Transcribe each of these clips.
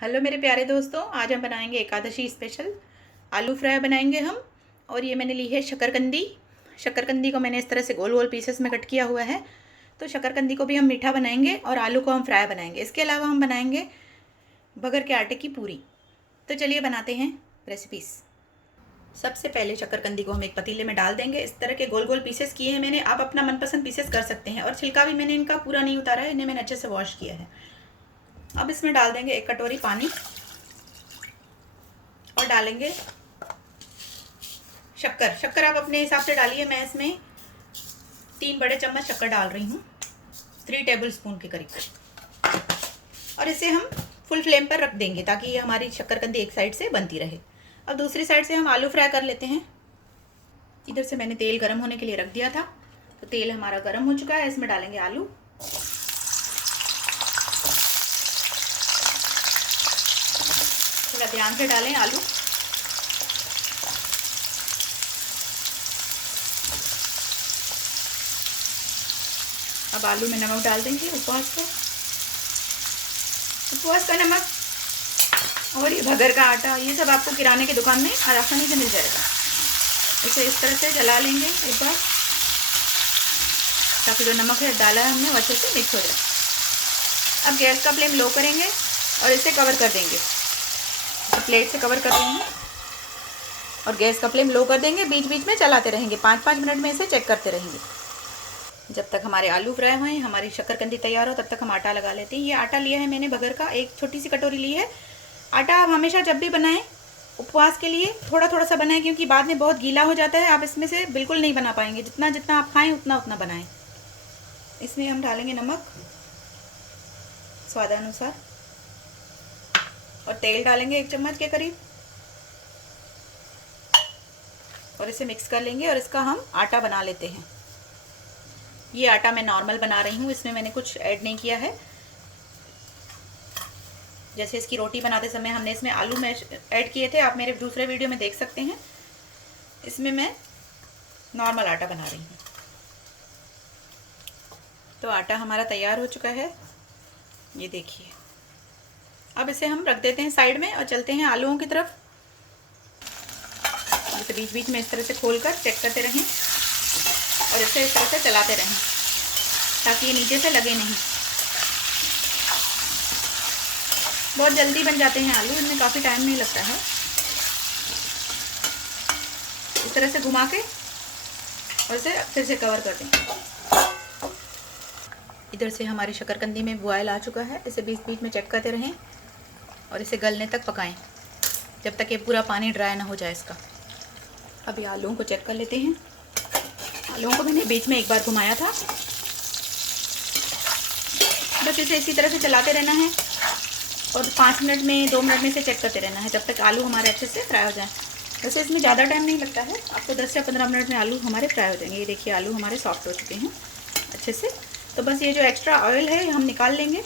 Hello मेरे प्यारे दोस्तों, आज हम बनाएंगे एकादशी स्पेशल आलू फ्राई बनाएंगे हम। और ये मैंने ली है शकरकंदी। शकरकंदी को मैंने इस तरह से गोल गोल पीसेस में कट किया हुआ है। तो शकरकंदी को भी हम मीठा बनाएंगे और आलू को हम फ्राई बनाएंगे। इसके अलावा हम बनाएंगे बगर के आटे की पूरी। तो चलिए बनाते हैं रेसिपीज़। सबसे पहले शकरकंदी को हम एक पतीले में डाल देंगे। इस तरह के गोल गोल पीसेस किए हैं मैंने। आप अपना मनपसंद पीसेस कर सकते हैं। और छिलका भी मैंने इनका पूरा नहीं उतारा है, इन्हें मैंने अच्छे से वॉश किया है। अब इसमें डाल देंगे 1 कटोरी पानी और डालेंगे शक्कर आप अपने हिसाब से डालिए। मैं इसमें 3 बड़े चम्मच शक्कर डाल रही हूँ, 3 टेबल स्पून के करीब। और इसे हम फुल फ्लेम पर रख देंगे ताकि ये हमारी शक्करकंदी एक साइड से बनती रहे। अब दूसरी साइड से हम आलू फ्राई कर लेते हैं। इधर से मैंने तेल गर्म होने के लिए रख दिया था। तो तेल हमारा गर्म हो चुका है, इसमें डालेंगे आलू। थोड़ा ध्यान से डालें आलू। अब आलू में नमक डाल देंगे, उपवास का नमक और ये भगर का आटा, ये सब आपको किराने की दुकान में आसानी से मिल जाएगा। इसे इस तरह से जला लेंगे एक बार ताकि जो नमक है डाला है हमने वो अच्छे से मिक्स हो जाए। अब गैस का फ्लेम लो करेंगे और इसे कवर कर देंगे। तो प्लेट से कवर कर देंगे और गैस का फ्लेम लो कर देंगे। बीच बीच में चलाते रहेंगे, 5-5 मिनट में इसे चेक करते रहेंगे। जब तक हमारे आलू फ्राई हुए, हमारी शक्करकंदी तैयार हो, तब तक हम आटा लगा लेते हैं। ये आटा लिया है मैंने बगर का, एक छोटी सी कटोरी ली है। आटा आप हमेशा जब भी बनाएं उपवास के लिए थोड़ा थोड़ा सा बनाएं, क्योंकि बाद में बहुत गीला हो जाता है। आप इसमें से बिल्कुल नहीं बना पाएंगे। जितना जितना आप खाएं उतना उतना बनाएं। इसमें हम डालेंगे नमक स्वादानुसार और तेल डालेंगे 1 चम्मच के करीब और इसे मिक्स कर लेंगे और इसका हम आटा बना लेते हैं। ये आटा मैं नॉर्मल बना रही हूँ, इसमें मैंने कुछ ऐड नहीं किया है। जैसे इसकी रोटी बनाते समय हमने इसमें आलू मैश ऐड किए थे, आप मेरे दूसरे वीडियो में देख सकते हैं। इसमें मैं नॉर्मल आटा बना रही हूँ। तो आटा हमारा तैयार हो चुका है, ये देखिए। अब इसे हम रख देते हैं साइड में और चलते हैं आलूओं की तरफ। इसे बीच बीच में इस तरह से खोलकर चेक करते रहें और इसे इस तरह से चलाते रहें ताकि ये नीचे से लगे नहीं। बहुत जल्दी बन जाते हैं आलू, इनमें काफ़ी टाइम नहीं लगता है। इस तरह से घुमा के और इसे फिर से कवर कर दें। इधर से हमारी शकरकंदी में बॉयल आ चुका है। इसे बीच बीच में चेक करते रहें और इसे गलने तक पकाएं जब तक ये पूरा पानी ड्राई ना हो जाए इसका। अभी आलूओं को चेक कर लेते हैं। आलूओं को मैंने बीच में एक बार घुमाया था। बस इसे इसी तरह से चलाते रहना है और 5 मिनट में 2 मिनट में इसे चेक करते रहना है जब तक आलू हमारे अच्छे से फ्राई हो जाए। वैसे इसमें ज़्यादा टाइम नहीं लगता है, आपको 10 या 15 मिनट में आलू हमारे फ्राई हो जाएंगे। ये देखिए आलू हमारे सॉफ्ट हो चुके हैं अच्छे से। तो बस ये जो एक्स्ट्रा ऑयल है हम निकाल लेंगे।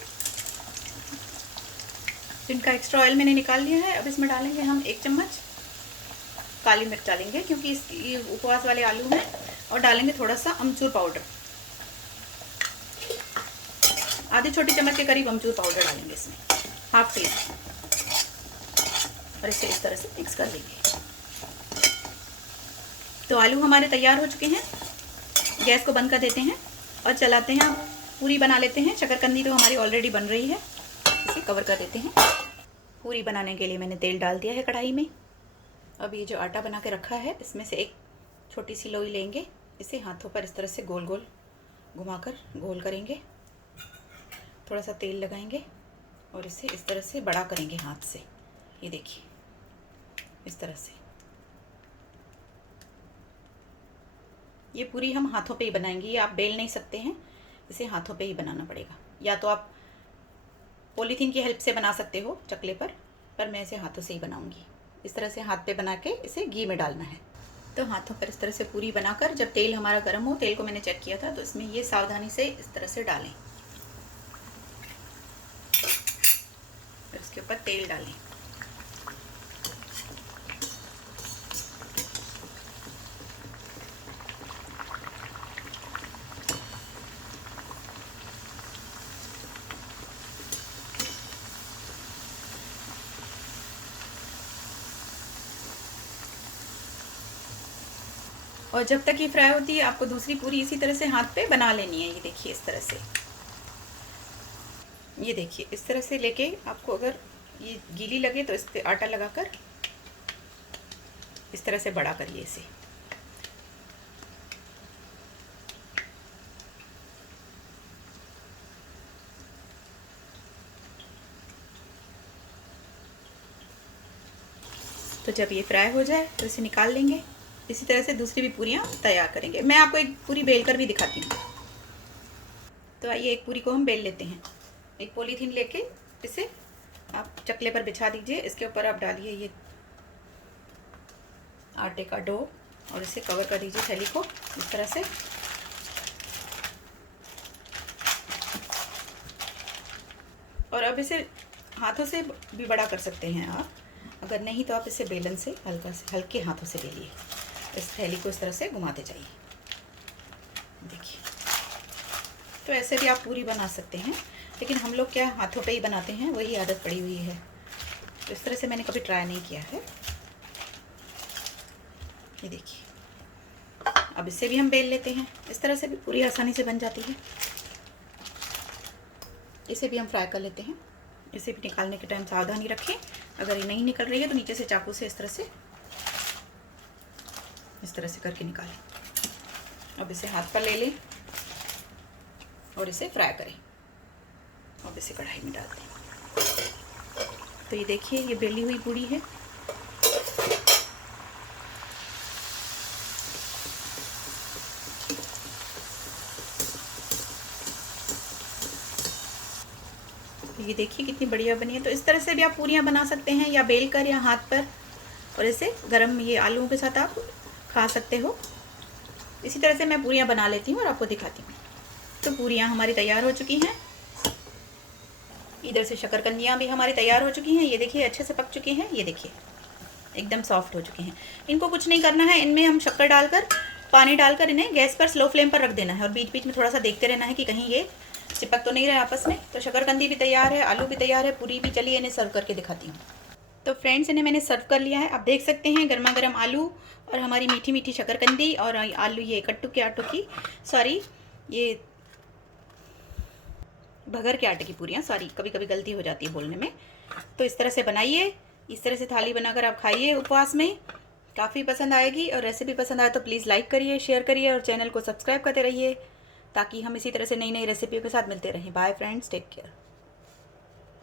इनका एक्स्ट्रा ऑयल मैंने निकाल लिया है। अब इसमें डालेंगे हम 1 चम्मच काली मिर्च डालेंगे, क्योंकि ये उपवास वाले आलू हैं। और डालेंगे थोड़ा सा अमचूर पाउडर, आधी छोटी चम्मच के करीब अमचूर पाउडर डालेंगे इसमें, ½ टीस्पून। और इसे इस तरह से मिक्स कर लेंगे। तो आलू हमारे तैयार हो चुके हैं। गैस को बंद कर देते हैं और चलाते हैं। पूरी बना लेते हैं। शकरकंदी तो हमारी ऑलरेडी बन रही है, इसे कवर कर देते हैं। पूरी बनाने के लिए मैंने तेल डाल दिया है कढ़ाई में। अब ये जो आटा बना के रखा है इसमें से एक छोटी सी लोई लेंगे। इसे हाथों पर इस तरह से गोल गोल घुमाकर गोल करेंगे। थोड़ा सा तेल लगाएंगे और इसे इस तरह से बड़ा करेंगे हाथ से। ये देखिए इस तरह से। ये पूरी हम हाथों पे ही बनाएंगे। ये आप बेल नहीं सकते हैं, इसे हाथों पे ही बनाना पड़ेगा। या तो आप पॉलीथीन की हेल्प से बना सकते हो चकले पर मैं इसे हाथों से ही बनाऊंगी। इस तरह से हाथ पे बना के इसे घी में डालना है। तो हाथों पर इस तरह से पूरी बनाकर जब तेल हमारा गर्म हो, तेल को मैंने चेक किया था, तो इसमें ये सावधानी से इस तरह से डालें और इसके ऊपर तेल डालें। और जब तक ये फ्राई होती है आपको दूसरी पूरी इसी तरह से हाथ पे बना लेनी है। ये देखिए इस तरह से, ये देखिए इस तरह से लेके आपको अगर ये गीली लगे तो इस पे आटा लगाकर इस तरह से बड़ा करिए इसे। तो जब ये फ्राई हो जाए तो इसे निकाल लेंगे। इसी तरह से दूसरी भी पूरियाँ तैयार करेंगे। मैं आपको एक पूरी बेल कर भी दिखाती हूँ। तो आइए एक पूरी को हम बेल लेते हैं। एक पॉलीथीन लेके इसे आप चकले पर बिछा दीजिए। इसके ऊपर आप डालिए ये आटे का डो और इसे कवर कर दीजिए थैली को इस तरह से। और अब इसे हाथों से भी बड़ा कर सकते हैं आप, अगर नहीं तो आप इसे बेलन से हल्के हाथों से बेलिए। इस थैली को इस तरह से घुमाते जाइए। देखिए, तो ऐसे भी आप पूरी बना सकते हैं, लेकिन हम लोग क्या हाथों पे ही बनाते हैं, वही आदत पड़ी हुई है। तो इस तरह से मैंने कभी ट्राई नहीं किया है। ये देखिए, अब इसे भी हम बेल लेते हैं। इस तरह से भी पूरी आसानी से बन जाती है। इसे भी हम फ्राई कर लेते हैं। इसे भी निकालने के टाइम सावधानी रखें। अगर ये नहीं निकल रही है तो नीचे से चाकू से इस तरह से करके निकालें। अब इसे हाथ पर ले लें और इसे फ्राई करें। अब इसे कढ़ाई में डाल दें। तो ये देखिए, ये बेली हुई पूरी है। ये देखिए कितनी बढ़िया बनी है। तो इस तरह से भी आप पूरियाँ बना सकते हैं, या बेल कर या हाथ पर, और इसे गरम ये आलूओं के साथ आप खा सकते हो। इसी तरह से मैं पूरियाँ बना लेती हूँ और आपको दिखाती हूँ। तो पूरियाँ हमारी तैयार हो चुकी हैं। इधर से शकरकंदियाँ भी हमारी तैयार हो चुकी हैं। ये देखिए अच्छे से पक चुकी हैं। ये देखिए एकदम सॉफ्ट हो चुकी हैं। इनको कुछ नहीं करना है, इनमें हम शक्कर डालकर पानी डालकर इन्हें गैस पर स्लो फ्लेम पर रख देना है, और बीच बीच में थोड़ा सा देखते रहना है कि कहीं ये चिपक तो नहीं रहे आपस में। तो शकरकंदी भी तैयार है, आलू भी तैयार है, पूरी भी। चलिए इन्हें सर्व करके दिखाती हूँ। तो फ्रेंड्स, इन्हें मैंने सर्व कर लिया है। आप देख सकते हैं गर्मा गर्म आलू और हमारी मीठी मीठी शकरकंदी और आलू, ये कट्टू के आटों की, सॉरी ये भगर के आटे की पूरियाँ, सॉरी कभी कभी गलती हो जाती है बोलने में। तो इस तरह से बनाइए, इस तरह से थाली बनाकर आप खाइए उपवास में, काफ़ी पसंद आएगी। और रेसिपी पसंद आए तो प्लीज़ लाइक करिए, शेयर करिए और चैनल को सब्सक्राइब करते रहिए, ताकि हम इसी तरह से नई नई रेसिपियों के साथ मिलते रहें। Bye friends, take care.